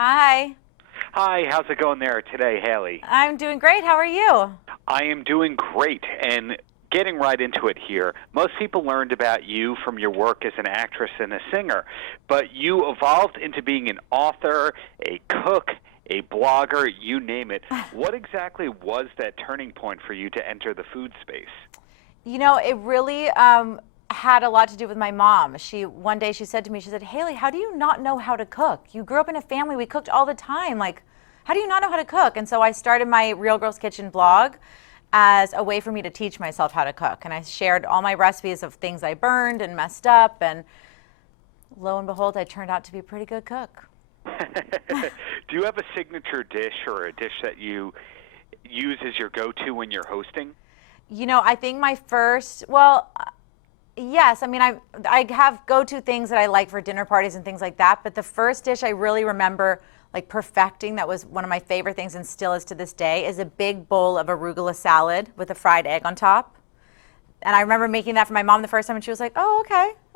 Hi. Hi, how's it going there today, Hallie? I'm doing great. How are you? I am doing great, and getting right into it here. Most people learned about you from your work as an actress and a singer, but you evolved into being an author, a cook, a blogger, you name it. What exactly was that turning point for you to enter the food space? It really had a lot to do with my mom. One day she said to me, she said, Haley, how do you not know how to cook? You grew up in a family, we cooked all the time. Like, how do you not know how to cook? And so I started my Real Girls Kitchen blog as a way for me to teach myself how to cook. And I shared all my recipes of things I burned and messed up. And lo and behold, I turned out to be a pretty good cook. Do you have a signature dish or a dish that you use as your go-to when you're hosting? I think my first, yes. I mean, I have go-to things that I like for dinner parties and things like that. But the first dish I really remember like perfecting, that was one of my favorite things and still is to this day, is a big bowl of arugula salad with a fried egg on top. And I remember making that for my mom the first time, and she was like, oh,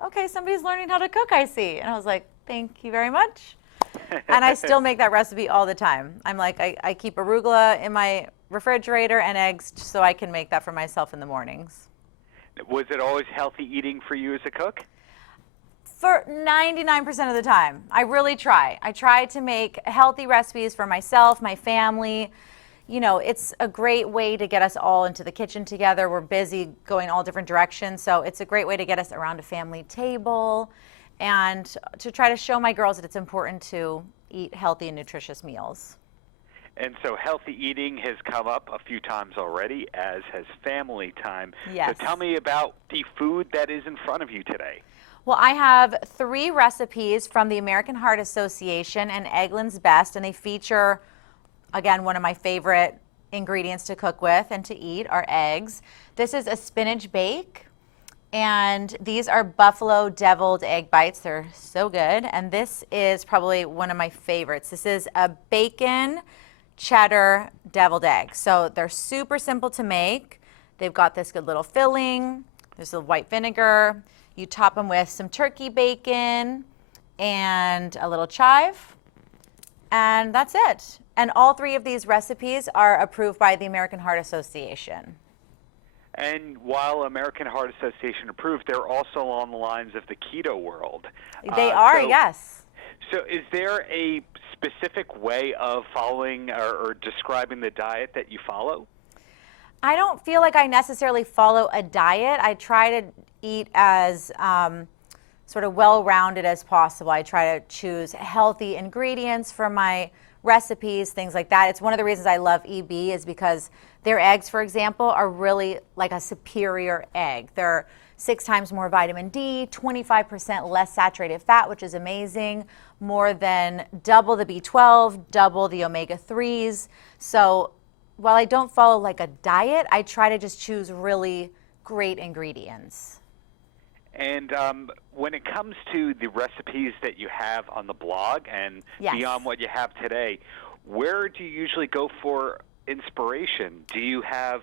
okay, somebody's learning how to cook, I see. And I was like, thank you very much. And I still make that recipe all the time. I'm like, I keep arugula in my refrigerator and eggs so I can make that for myself in the mornings. Was it always healthy eating for you as a cook? For 99% of the time. I really try. I try to make healthy recipes for myself, my family. It's a great way to get us all into the kitchen together. We're busy going all different directions, so it's a great way to get us around a family table and to try to show my girls that it's important to eat healthy and nutritious meals. And so healthy eating has come up a few times already, as has family time. Yes. So tell me about the food that is in front of you today. Well, I have 3 recipes from the American Heart Association and Eggland's Best, and they feature, again, one of my favorite ingredients to cook with and to eat are eggs. This is a spinach bake, and these are buffalo deviled egg bites. They're so good, and this is probably one of my favorites. This is a bacon cheddar deviled egg. So they're super simple to make. They've got this good little filling. There's a white vinegar. You top them with some turkey bacon and a little chive, and that's it. And all 3 of these recipes are approved by the American Heart Association. And while American Heart Association approved, they're also along the lines of the keto world. They are, yes. So is there a specific way of following or describing the diet that you follow? I don't feel like I necessarily follow a diet. I try to eat as sort of well-rounded as possible. I try to choose healthy ingredients for my recipes, things like that. It's one of the reasons I love EB is because their eggs, for example, are really like a superior egg. They're 6 times more vitamin D, 25% less saturated fat, which is amazing, more than double the B12, double the omega-3s. So while I don't follow like a diet, I try to just choose really great ingredients. And when it comes to the recipes that you have on the blog and Yes. beyond what you have today, where do you usually go for inspiration? Do you have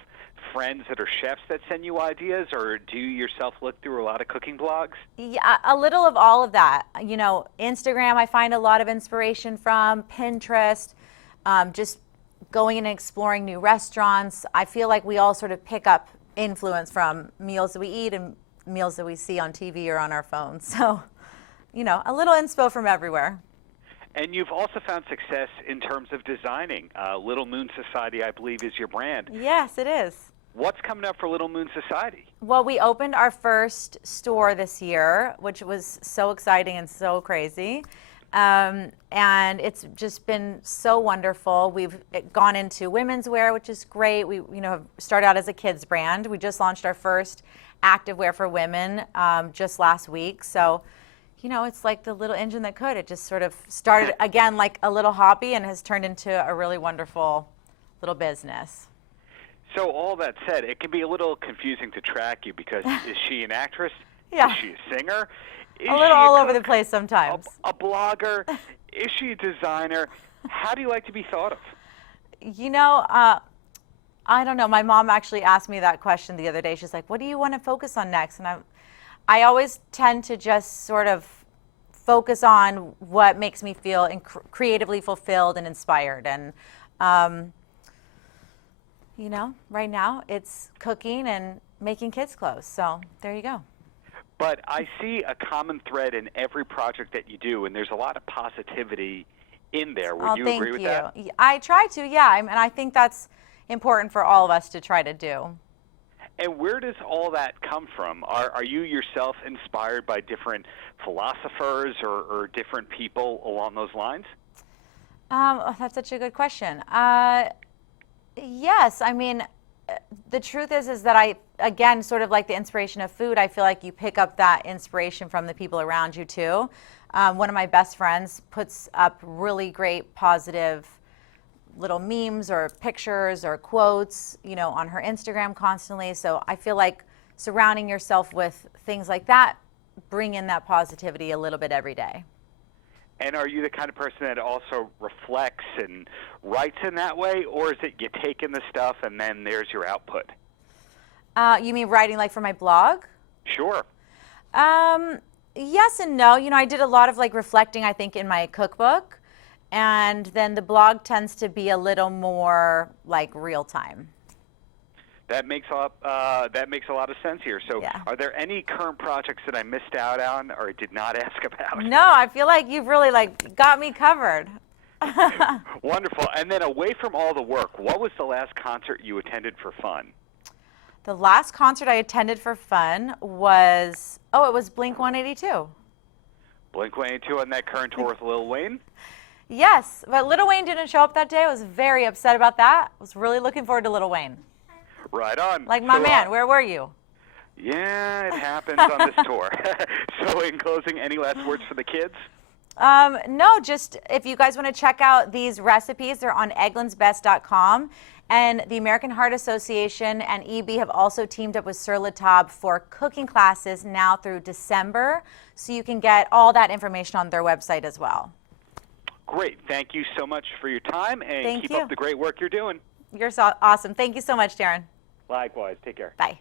friends that are chefs that send you ideas, or do you yourself look through a lot of cooking blogs? Yeah, a little of all of that. Instagram, I find a lot of inspiration from, Pinterest, just going and exploring new restaurants. I feel like we all sort of pick up influence from meals that we eat and meals that we see on TV or on our phones. So, a little inspo from everywhere. And you've also found success in terms of designing. Little Moon Society, I believe, is your brand. Yes, it is. What's coming up for Little Moon Society? Well, we opened our first store this year, which was so exciting and so crazy. And it's just been so wonderful. We've gone into women's wear, which is great. We, have started out as a kids brand. We just launched our first activewear for women just last week. So, it's like the little engine that could. It just sort of started again like a little hobby and has turned into a really wonderful little business. So all that said, it can be a little confusing to track you because is she an actress? Yeah. Is she a singer? Is a little she all cook? over the place sometimes. A blogger? Is she a designer? How do you like to be thought of? I don't know. My mom actually asked me that question the other day. She's like, what do you want to focus on next? And I always tend to just sort of focus on what makes me feel creatively fulfilled and inspired. And, you know, right now it's cooking and making kids clothes. So there you go. But I see a common thread in every project that you do, and there's a lot of positivity in there. Would you agree with that? Thank you. I try to, yeah. And I think that's important for all of us to try to do. And where does all that come from? Are you yourself inspired by different philosophers or different people along those lines? That's such a good question. Yes, I mean, the truth is that I, again, sort of like the inspiration of food, I feel like you pick up that inspiration from the people around you too. One of my best friends puts up really great positive little memes or pictures or quotes, you know, on her Instagram constantly. So I feel like surrounding yourself with things like that bring in that positivity a little bit every day. And are you the kind of person that also reflects and writes in that way, or is it you take in the stuff and then there's your output? You mean writing like for my blog? Sure. Yes and no. You know, I did a lot of like reflecting, I think, in my cookbook. And then the blog tends to be a little more like real time. That makes a lot of sense here. So Yeah. Are there any current projects that I missed out on or did not ask about? No, I feel like you've really like got me covered. Wonderful. And then away from all the work, what was the last concert you attended for fun? The last concert I attended for fun was, it was Blink-182. Blink-182 on that current tour with Lil Wayne? Yes, but Lil Wayne didn't show up that day. I was very upset about that. I was really looking forward to Lil Wayne. Right on. Like my man, where were you? Yeah, it happens on this tour. So in closing, any last words for the kids? No, just if you guys want to check out these recipes, they're on egglandsbest.com. And the American Heart Association and EB have also teamed up with Sur La Table for cooking classes now through December. So you can get all that information on their website as well. Great. Thank you so much for your time, and Thank keep you. up the great work you're doing. You're so awesome. Thank you so much, Darren. Likewise. Take care. Bye.